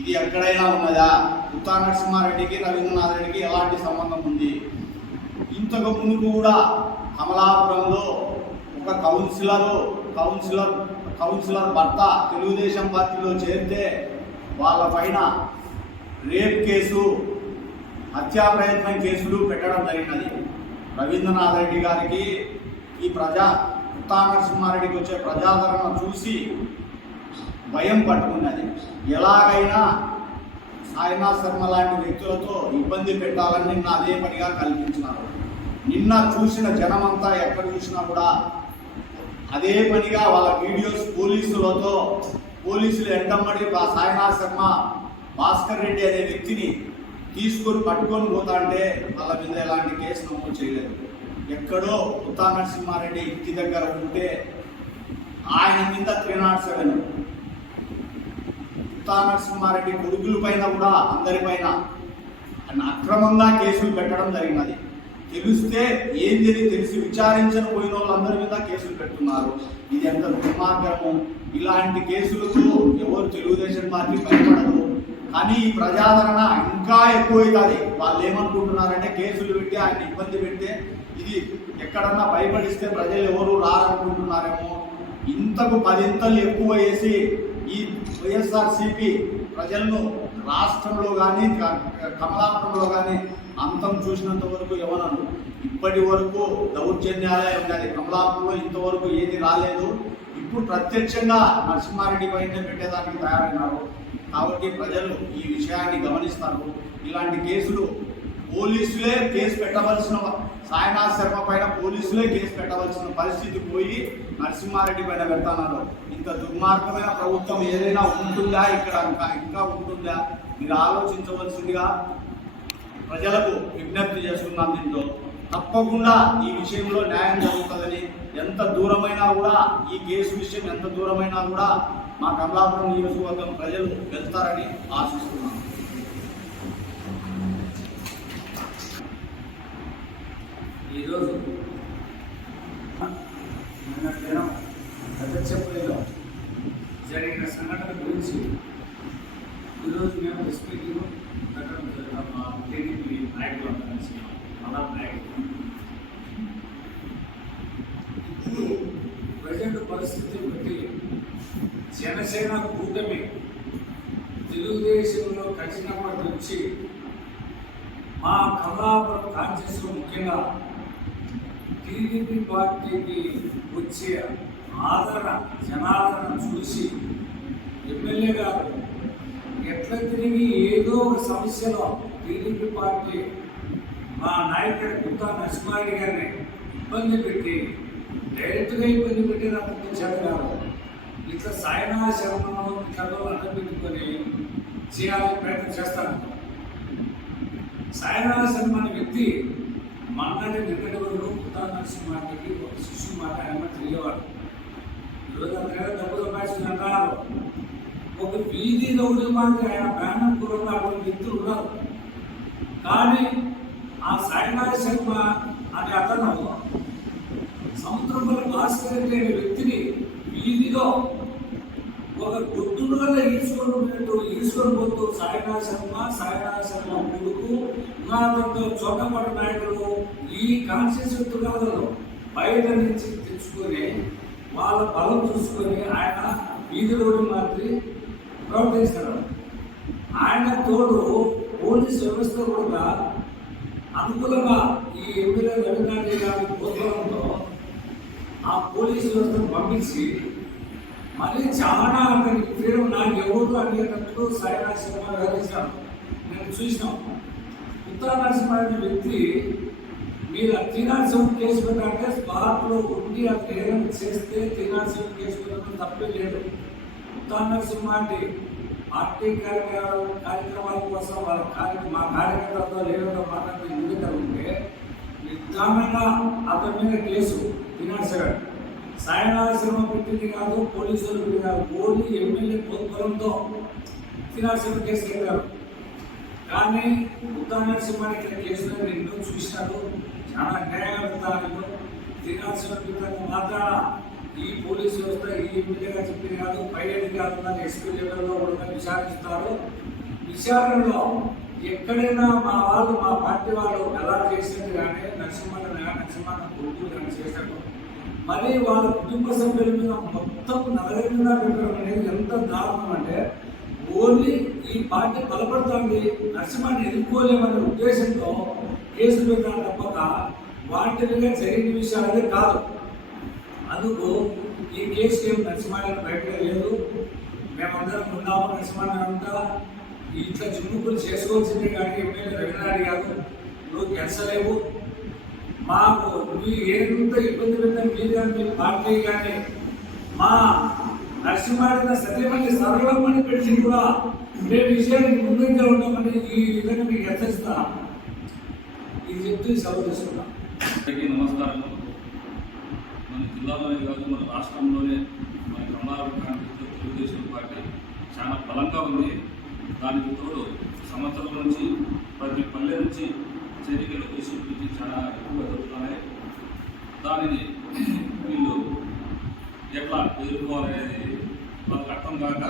ఇది ఎక్కడైనా ఉన్నదా? ఉత్తా నరసింహారెడ్డికి రవీంద్రనాథ్ రెడ్డికి ఎలాంటి సంబంధం ఉంది? ఇంతకు ముందు కూడా కమలాపురంలో ఒక కౌన్సిలర్ భర్త తెలుగుదేశం పార్టీలో చేరితే వాళ్ళ పైన రేప్ కేసు, హత్యా ప్రయత్నం కేసులు పెట్టడం జరిగినది. రవీంద్రనాథ్ రెడ్డి గారికి ఈ ఉత్తా నరసింహారెడ్డికి వచ్చే ప్రజాదరణ చూసి భయం పట్టుకున్నది. ఎలాగైనా సాయినాథ్ శర్మ లాంటి వ్యక్తులతో ఇబ్బంది పెట్టాలని నిన్న అదే పనిగా కల్పించినారు. నిన్న చూసిన జనమంతా ఎక్కడ చూసినా కూడా అదే పనిగా వాళ్ళ వీడియోస్ పోలీసులు ఎంటమ్మడి సాయినాథ్ శర్మ, భాస్కర్ రెడ్డి అనే వ్యక్తిని పట్టుకొని పోతా అంటే వాళ్ళ మీద ఎలాంటి కేసు నమోదు చేయలేదు. ఎక్కడో ఉత్తా నరసింహారెడ్డి ఇంటి దగ్గర ఉంటే ఆయన మీద 307, ఉత్తా నరసింహారెడ్డి కొడుకుల పైన కూడా అందరిపైన అక్రమంగా కేసులు పెట్టడం జరిగినది. తెలిస్తే ఏంది తెలిసి విచారించని పోయిన వాళ్ళందరి మీద కేసులు పెడుతున్నారు. ఇది ఎంత దుర్మార్గము! ఇలాంటి కేసులకు ఎవరు తెలుగుదేశం పార్టీ భయపడదు. కానీ ఈ ప్రజాదరణ ఇంకా ఎక్కువైతుంది. వాళ్ళు ఏమనుకుంటున్నారంటే కేసులు పెట్టి ఆయన ఇబ్బంది పెడితే ఇది ఎక్కడన్నా భయపడిస్తే ప్రజలు ఎవరు రారనుకుంటున్నారేమో. ఇంతకు 10 ఇంతలు ఎక్కువ వేసి ఈ వైఎస్ఆర్సీపీ ప్రజలను రాష్ట్రంలో కానీ కమలాపురంలో కానీ అంతం చూసినంత వరకు ఎవరను. ఇప్పటి వరకు దౌర్జన్యాలే ఉన్నది. కమలాపురంలో ఇంతవరకు ఏది రాలేదు. ఇప్పుడు ప్రత్యక్షంగా నరసింహారెడ్డి పైన పెట్టేదానికి తయారైనారు. కాబట్టి ప్రజలు ఈ విషయాన్ని గమనిస్తారు. ఇలాంటి కేసులు పోలీసులే కేసు పెట్టవలసిన, సాయినాథ్ శర్మ పైన పోలీసులే కేసు పెట్టవలసిన పరిస్థితి పోయి నరసింహారెడ్డి పైన పెడతాన్నారు. ఇంత దుర్మార్గమైన ప్రభుత్వం ఏదైనా ఉంటుందా ఇక్కడ? ఇంకా ఉంటుందా? మీరు ఆలోచించవలసిందిగా ప్రజలకు విజ్ఞప్తి చేస్తున్నాం. దీంట్లో తప్పకుండా ఈ విషయంలో న్యాయం జరుగుతుందని, ఎంత దూరమైనా కూడా ఈ కేసు విషయం ఎంత దూరమైనా కూడా మా కమలాపురం నియోజకవర్గం ప్రజలు వెళ్తారని ఆశిస్తున్నాం. ఈరోజు ప్రత్యక్షంలో జరిగిన సంఘటన గురించి ఈరోజు మేము ఎస్పీటీలో పెట్టడం జరిగిన మా టీడీపీ నాయకులు కలిసి మన నాయకులు ఇప్పుడు ప్రజెంట్ పరిస్థితిని బట్టి జనసేన కూటమి తెలుగుదేశంలో కలిసినప్పటి నుంచి మా కమలాపురం కాన్స్టిట్యూన్సీలో ముఖ్యంగా టీడీపీ పార్టీకి వచ్చే జనాదరణ చూసి ఎమ్మెల్యే గారు ఎట్లా తిరిగి ఏదో ఒక సమస్యలో టీడీపీ పార్టీ మా నాయకుడు ఉత్తా నరసింహారెడ్డి గారిని ఇబ్బంది పెట్టి డైరెక్ట్గా ఇబ్బంది పెట్టేటప్పుడు చెప్పారు. ఇట్లా సాయినాథ్ శర్మను ఇతరులు అడ్డపెట్టుకొని చేయాలని ప్రయత్నం చేస్తాను. సాయినాథ్ శర్మ అనే వ్యక్తి నిన్నటి వరకు ఉత్తా నరసింహారెడ్డికి ఒక శిష్యుడు మాట్లాడమని తెలియవాడు. ఈరోజు అంతగా డబ్బు సంపాదించుకుంటున్నారు. ఒక వీధి రౌడీ మాత్రం ఆయన బ్రాహ్మణ కులంలో అటువంటి వ్యక్తులు ఉన్నారు. కానీ ఆ సాయినాథ్ శర్మ అనే అతను సముద్రంలో భాస్కర్ అనే వ్యక్తిని వీధిలో ఒక గుర్తుడు వల్ల ఈశ్వరుని పోతూ సాయినాథ్ శర్మ కొడుకు ఉన్నారంతో చోటపాటు నాయకులు ఈ కాన్స్టిట్యూన్సీలలో బయట నుంచి తెచ్చుకొని వాళ్ళ బలం చూసుకొని ఆయన వీధి రోడ్డు మాత్రి ప్రవర్తిస్తారు. ఆయన తోడు పోలీస్ వ్యవస్థ కూడా అనుకూలంగా ఈ ఎమ్మెల్యే రవీంద్రనాథ్ గారి ప్రోత్సాహంతో ఆ పోలీసు వ్యవస్థను పంపించి మళ్ళీ చాలా అతనికి ఫ్రీడమ్ నాకు ఎవరు అనేటట్టు సాయినాథ్ శర్మ వ్యవహరించాడు. నేను చూసినాం. ఉత్తా నరసింహారెడ్డి వ్యక్తి మీరు తీనాల్సిన కేసు పెట్టాలంటే స్పాట్లో ఉండి ఆ ఏదైనా చేస్తే తీనాల్సిన కేసు పెట్టడం తప్పే లేదు. ఉత్తా నరసింహారెడ్డి పార్టీ కార్యక్రమాల కోసం మా కార్యకర్తలతో లేదంతో మాట్లాడితే ముందుగా ఉంటే నిదానంగా అతని మీద కేసు తీనాల్సాడు. సాయినాథ్ శర్మ పెట్టింది కాదు, పోలీసులు పెట్టింది కాదు, ఓన్లీ ఎమ్మెల్యే ప్రోత్సాహంతో తీనాల్సిన కేసు పెట్టారు. కానీ ఉత్తా నరసింహారెడ్డి ఇక్కడ కేసులో ఎన్నో చూసినారు. చాలా న్యాయంగా వెళ్తారు. తీనాల్సిన మాత్రాన ఈ పోలీసు వ్యవస్థ ఈ ఎమ్మెల్యేగా చెప్పింది కాదు, పై అధికారులను ఎస్పీ లెవెల్లో కూడా విచారిస్తారు. విచారణలో ఎక్కడైనా మా వాళ్ళు, మా పార్టీ వాళ్ళు ఎలా చేసినట్టు కానీ నరసింహన్న కొడుకు కానీ చేశారు. మరి వాళ్ళ కుటుంబ సభ్యుల మీద మొత్తం నగరం మీద పెట్టడం అనేది ఎంత దారుణం అంటే, ఓన్లీ ఈ పార్టీ బలపడుతుంది, నరసింహాన్ని ఎదుర్కోలేమనే ఉద్దేశంతో కేసులు పెట్టడం తప్పక వాటి మీద జరిగిన విషయాలే కాదు. అందుకు ఈ కేసు ఏం నరసింహాన్ని బయటకు లేదు. మేమందరం ఉన్నాము, నరసింహాన్ని అంతా ఇట్లా చిన్నుకులు చేసుకోవాల్సిందే కానీ ఎమ్మెల్యే రవీంద్రనాథ్ గారు నువ్వు గెలిచలేవు, మాకు మీరు ఎంత ఇబ్బంది పెట్టిన మీరు కానీ మీ పార్టీ కానీ మా నరసింహాడిన సత్యమని సరళమని పెట్టి కూడా మేము విషయానికి ముందుగా ఉంటామని ఈ విధంగా మీకు హెచ్చరిస్తున్నాం. ఇది చెప్తూ సెలవు తీసుకున్నాం. అందరికీ నమస్కారం. మన జిల్లాలోనే కాదు, మన రాష్ట్రంలోనే మన కమలాపూర్ కాంగ్రెస్ తెలుగుదేశం పార్టీ చాలా బలంగా ఉంది. దానికి తోడు సంవత్సరం నుంచి ప్రతి పల్లె నుంచి చేరికలు కేసులు గురించి చాలా ఎక్కువగా జరుగుతున్నాయి. దానిని వీళ్ళు ఎట్లా ఎదుర్కోవాలనేది వాళ్ళకి అర్థం కాక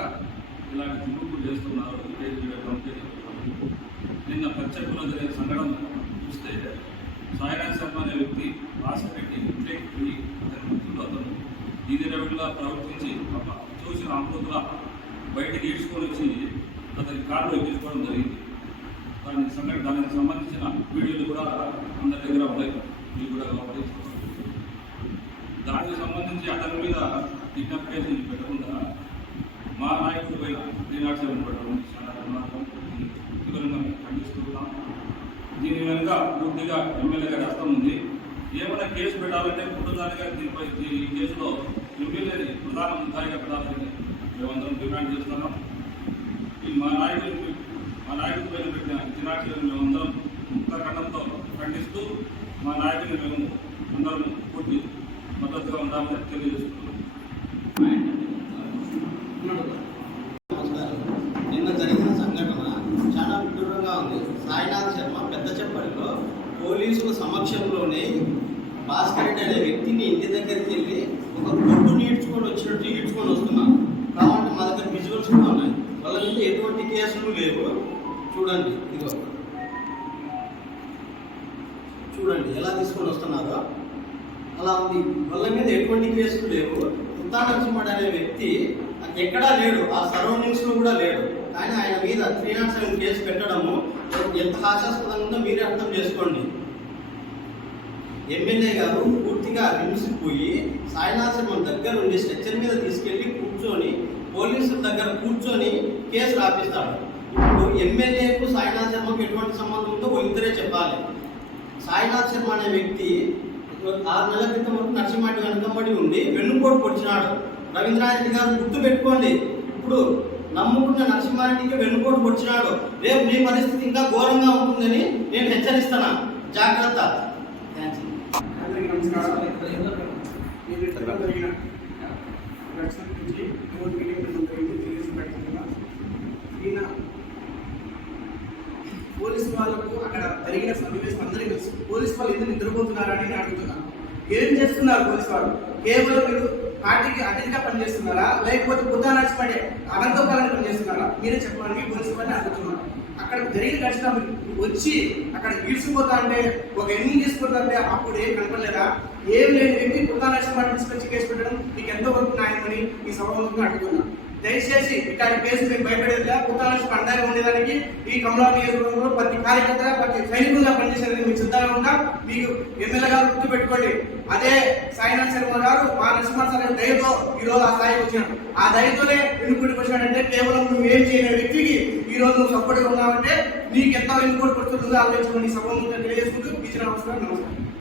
ఇలాంటి తిరుగులు చేస్తున్నారు. నిన్న ప్రత్యక్షంలో జరిగిన సంఘటన చూస్తే సాయిరాజ్ శర్మ అనే వ్యక్తి భాస్కర్ రెడ్డి ఇంట్లోకి పోయి అతని మిత్రులు అతను ఇది రెవెన్యూగా ప్రవర్తించి చూసిన అమృతుల బయటికి ఈడ్చుకొని వచ్చి అతని కారులో తీసుకోవడం జరిగింది. దానికి సంబంధించిన వీడియోలు కూడా అందరి దగ్గర ఉన్నాయి, ఇవి కూడా కాబట్టి దానికి సంబంధించి అతని మీద కిడ్నాప్ కేసులు పెట్టకుండా మా నాయకుడి పైన 307 పెట్టడం చాలా ప్రమాదం. తీవ్రంగా మేము ఖండిస్తున్నాం. దీని వెనుక పూర్తిగా ఎమ్మెల్యే గారి హస్తం ఉంది. ఏమైనా కేసు పెట్టాలంటే పుట్టుదానిగా దీనిపై ఈ కేసులో ఎమ్మెల్యేని ప్రధాన ముద్దాయిగా పెట్టాలని మేమందరం డిమాండ్ చేస్తున్నాం. మా నాయకుడి పైన పెట్టిన దినాక్షలను మేమందరం ముక్తఖండంతో ఖండిస్తూ మా నాయకుడిని మేము అందరం పూర్తి మద్దతుగా ఉండాలని తెలియజేస్తున్నాం. నిన్న జరిగిన సంఘటన చాలా విడ్డూరంగా ఉంది. సాయినాథ్ శర్మ పెద్ద చెప్పడిలో పోలీసుల సమక్షంలోనే భాస్కర్ రెడ్డి అనే వ్యక్తిని ఇంటి దగ్గరికి వెళ్ళి ఒక గుడ్డు ఈడ్చుకొని వచ్చినట్టు ఈడ్చుకొని వస్తున్నాను. కాబట్టి మా దగ్గర విజువల్స్ కూడా ఉన్నాయి. వాళ్ళ మీద ఎటువంటి కేసులు లేవు. చూడండి, ఇదిగో చూడండి ఎలా తీసుకొని వస్తున్నారో అలా ఉంది. వాళ్ళ మీద ఎటువంటి కేసులు లేవు. ఉత్తా నరసింహుడు అనే వ్యక్తి ఎక్కడా లేడు, ఆ సరౌండింగ్స్లో కూడా లేడు. కానీ ఆయన మీద 307 కేసు పెట్టడము ఎంత హాస్యాస్పదంగా ఉందో మీరే అర్థం చేసుకోండి. ఎమ్మెల్యే గారు పూర్తిగా హింసిపోయి సాయినాథ్ శర్మ దగ్గర ఉండి స్ట్రెచ్చర్ మీద తీసుకెళ్లి కూర్చొని పోలీసుల దగ్గర కూర్చొని కేసు రాపిస్తాడు. ఇప్పుడు ఎమ్మెల్యేకు సాయినాథ్ శర్మకు ఎటువంటి సంబంధం ఉందో ఇద్దరే చెప్పాలి. సాయినాథ్ శర్మ అనే వ్యక్తి 6 నెలల క్రితం వరకు నరసింహాటి వెనుకబడి ఉండి వెన్నుపోటు పొడిచినాడు. రవీంద్రనాథ్ గారు గుర్తు పెట్టుకోండి. ఇప్పుడు నమ్ముకున్న నరసింహారెడ్డికి వెన్నుపోటు పొడిచినాడు. రేపు నీ పరిస్థితి ఇంకా ఘోరంగా ఉంటుందని నేను హెచ్చరిస్తున్నా. జాగ్రత్త. అందరికీ నమస్కారం. జరిగిన రక్షణ గురించి రోడ్డు మీటింగ్ తెలియజేస్తున్నా. ఈయన పోలీసు వాళ్ళకు అక్కడ జరిగిన సన్నివేశం అందరికీ తెలుసు. పోలీసు వాళ్ళు ఎందుకు నిద్రపోతున్నారని నేను అడుగుతున్నాను. ఏం చేస్తున్నారు పోలీసు వాళ్ళు? కేవలం మీరు పార్టీకి అతిథిగా పనిచేస్తున్నారా, లేకపోతే బుద్ధా నడిచిపడే అనంతోపాలని పనిచేస్తున్నారా? మీరే చెప్పండి. పోలీసు వాళ్ళని అడుగుతున్నారు. అక్కడ జరిగిన ఘటన వచ్చి అక్కడ గీడ్చిపోతా అంటే ఒక ఎన్ని తీసుకుంటా అంటే అప్పుడు ఏం కనపడలేదా? ఏం లేని వ్యక్తి బుద్ధా నడిచిపడి తీసుకొచ్చి కేసు పెట్టడం మీకు ఎంతవరకు న్యాయమని ఈ సభలో అడుగుతున్నా. దయచేసి ఇట్లాంటి కేసు మీకు భయపడేదిగా పుట్టాలని అండగా ఉండేదానికి ఈ కమలా నియోజకవర్గంలో ప్రతి కార్యకర్త ప్రతి సైనికులుగా పనిచేసేది మీకు సిద్ధంగా ఉంటాం. మీకు ఎమ్మెల్యే గారు గుర్తు పెట్టుకోండి. అదే సాయినాథ్ శర్మ గారు మా నరసింహ సార్ దయతో ఈ రోజు ఆ స్థాయికి వచ్చినాడు. ఆ దయతోనే వెనుకడికి వచ్చినాడంటే కేవలం నువ్వు ఏం చేయని వ్యక్తికి ఈ రోజు నువ్వు సపోర్ట్గా ఉన్నావంటే నీకు ఎంత వెనుకడికి వస్తుందో ఆలోచించుకోండి. సభ తెలియజేసుకుంటూ ఇచ్చిన అవసరం నమస్కారం.